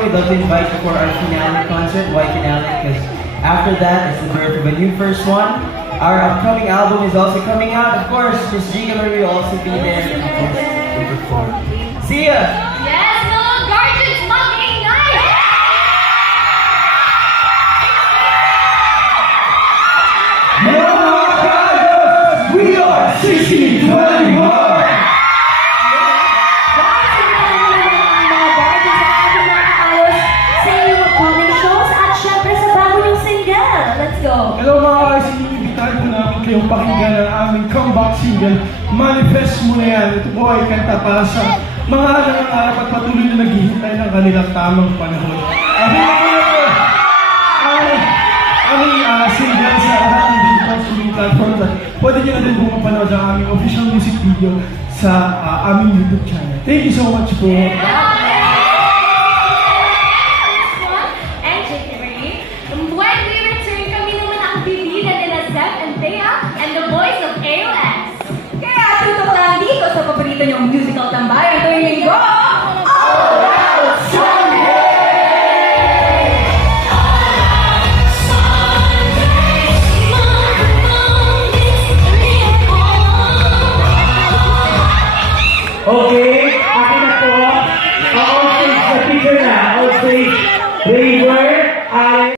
We'd love to invite you for our finale concert. Why finale? Because after that, it's the birth of a new first one. Our upcoming album is also coming out. Of course, Miss Gigamer will also be there. See ya! Yes, no, gorgeous fucking night! We are 1621! Hello mga kasi, ibigay po namin kayong pakinggan ang aming comeback single, Manifest Mo Na Yan. Ito po ay kanta para sa mga nangangarap at patuloy na naghihintay ng kanilang tamang panahon. Aming single sa ating digital streaming platform at pwede nyo na din po mapanood ang aming official music video sa aming YouTube channel. Thank you so much po. And the voice of AOS. Kaya tutok lang dito sa paborito niyong musical tambayan.